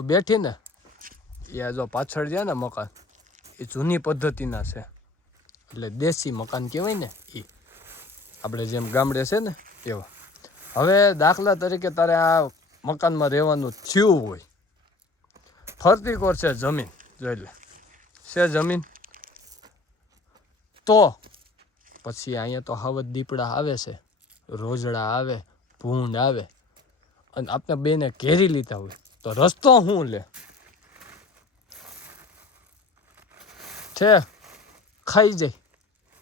તું બેઠી ને એ જો પાછળ જાય ને મકાન એ જૂની પદ્ધતિના છે એટલે દેશી મકાન કહેવાય ને એ આપણે જેમ ગામડે છે ને એવા હવે દાખલા તરીકે તારે આ મકાનમાં રહેવાનું થયું હોય ફરતી કોર છે જમીન જોઈ લે છે જમીન તો પછી અહીંયા તો હાવત દીપડા આવે છે રોજડા આવે ભૂંડ આવે અને આપણે બેને ઘેરી લીધા હોય તો રસ્તો શું લે છે ખાઈ જાય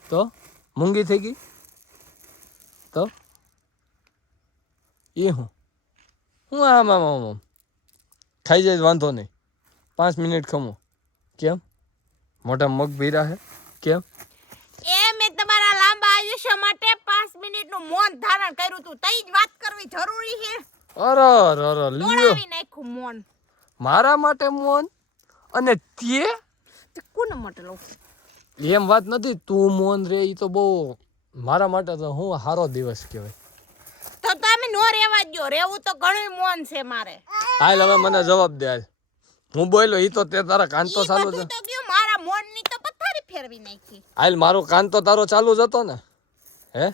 તો મૂંગી થઈ ગઈ તો એ હું આમ ખાઈ જાય વાંધો નહીં 5 મિનિટ ખમો કેમ મોટા મગ ભીરા હે કેમ એ મેં તમારા લાંબા આયુષ્ય માટે 5 મિનિટનું મૌન ધારણ કર્યું તું તઈ જ વાત કરવી જરૂરી છે અરે લ્યો તોડાવી નાખ્યું મૌન મારા માટે મૌન અને તે કોને માટે લો એમ વાત નથી તું મૌન રે ઈ તો બહુ મારા માટે તો હું હારો દિવસ કહેવાય તો તમે નો રહેવા દો રહેવું તો ઘણું મૌન છે મારે હાલ હવે મને જવાબ દે હાલ હું બોલ્યો ઈ તો તે તારા કાન તો ચાલુ છે તો ગયો મારા મૌન ની તો પથારી ફેરવી નાખી હાલ મારો કાન તો તારો ચાલુ જ હતો ને હે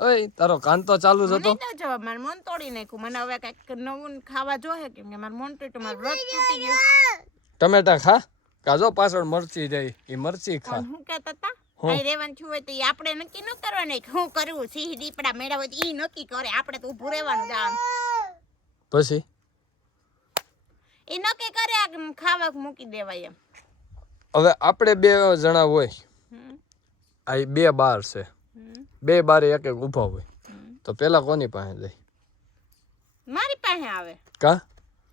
ઓય તારો કાન તો ચાલુ જ હતો મને તો જવાબ મારું મન તોડી નાખ્યું મને હવે કઈક નવું ખાવા જોહે કેમ કે મારું મન તૂટ્યું મારું વ્રત તૂટી ગયું ટમેટા ખા કાજો પાછળ મરચી જાય ઈ મરચી ખા હું કહેતા હતા આઈ રેવાનું છું હોય તો ઈ આપણે નક્કી ન કરવાનું કે હું કરવું સિંહ દીપડા મેળા હોય ઈ નક્કી કરે આપણે તો ઊભું રહેવાનું દામ પછી ઈ નક્કી કરે આ ખાવા મૂકી દેવાય એમ હવે આપણે 2 જણા હોય આ 2 બાર છે 2 બારે એક એક ઊભા હોય તો પેલા કોની પાસે જાય મારી પાસે આવે કા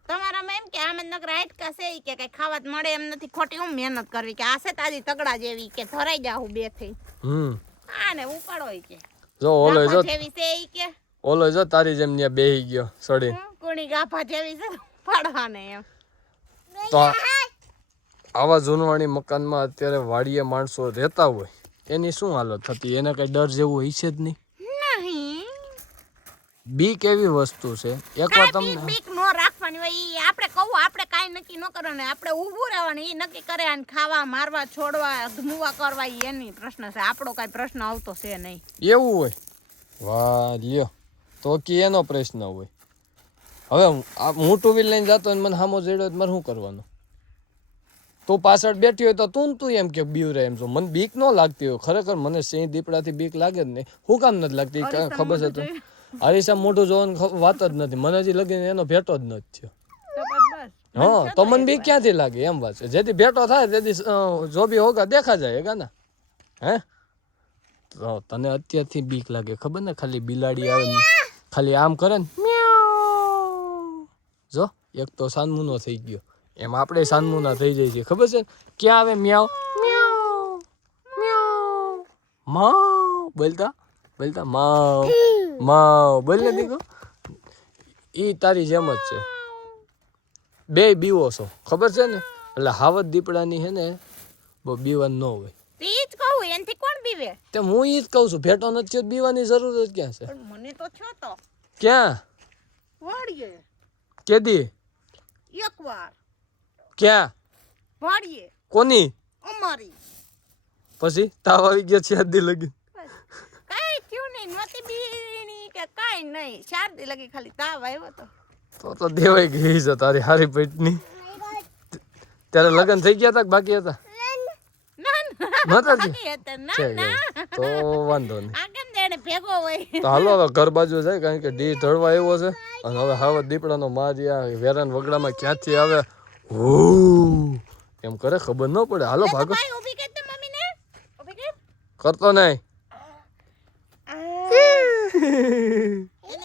તમારામાં એમ કે આમ નકર આટકા છે ઈ કે કઈ ખાવા જ મળે એમ નથી ખોટી હું મહેનત કરવી કે આ છે તાજી તગડા જેવી કે ધરાઈ જાઉં બે થઈ આને ઉપાડો ઈ કે જો ઓલો જો જેવી છે ઈ કે ઓલો જો તારી જેમ ન્યા બેહી ગયો સડી કોણી ગાફા જેવી છે ઉપાડવાને એમ તો આવા જૂનવાણી મકાનમાં અત્યારે વાડીએ માણસો રહેતા હોય એની શું હાલત થતી એને કઈ ડર જેવું હોય છે જ નહીં બીક એવી વસ્તુ છે એકવાર તમને બીક નો રાખવાની હોય ઈ આપણે કહું આપણે કાઈ નક્કી ન કરવાનું આપણે ઊભું રહેવાનું ઈ નક્કી કરે અને ખાવા મારવા છોડવા ધમુવા કરવા ઈ એની પ્રશ્ન છે આપણો કાઈ પ્રશ્ન આવતો છે નહીં એવું હોય વાહ લ્યો તો કે એનો પ્રશ્ન હોય હવે હું 2 વ્હીલ લઈને જતો અને મને સામો જડ્યો મારે શું કરવાનું તું પાછળ બેઠી હોય તો તું એમ કે બીવરે એમ છો મને બીક ન લાગતી હોય ખરેખર મને સિંહ દીપડાથી બીક લાગે જ નહીં હું કામ નથી લાગતી ખબર છે તો હરીસા મોઢું જોવાની વાત જ નથી મને હજી લગીને એનો ભેટો જ નથી થયો હા તો મને બીક ક્યાંથી લાગે એમ વાત છે જેથી ભેટો થાય તેથી જો બી હોગા દેખા જાય ગાના હે તો તને અત્યારથી બીક લાગે ખબર ને ખાલી બિલાડી આવે ખાલી આમ કરે ને જો એક તો સાનમુનો થઈ ગયો એમ આપણે સાનમુના થઈ જાય છે ખબર છે ક્યાં આવે મ્યાવ મ્યાવ મ્યાવ માવ બોલતા માવ માવ બોલ ને દીકો ઈ તારી જેમ જ છે 2 બીવો છો ખબર છે ને એટલે હાવત દીપડાની હે ને બહુ બીવાનું ન હોય ઈ જ કહું એનથી કોણ બીવે તે હું ઈ જ કહું છું ભેટો નથી થયો બીવાની જરૂર જ ક્યાં છે પણ મને તો થયો તો ક્યાં વાડીએ કેદી એકવાર ક્યાં વાડીએ કોની અમારી પછી તાવ આવી ગયો છે આદી લગી કાઈ થયું નહીં નોતી બીણી કે કાઈ નહીં 4 દી લગી ખાલી તાવ આવ્યો તો દેવાઈ ગઈ છે તારી હારી પેટની ત્યારે લગન થઈ ગયા હતા કે બાકી હતા તો વાંધો નહીં તો હાલો હવે ઘર બાજુ જાય કારણ કે ડી ઢળવા આવ્યો છે અને હવે હાવત દીપડાનો માર્યા વેરાન વગડામાં ક્યાંથી આવે એમ કરે ખબર ન પડે હાલો ભાગો કરતો નહીં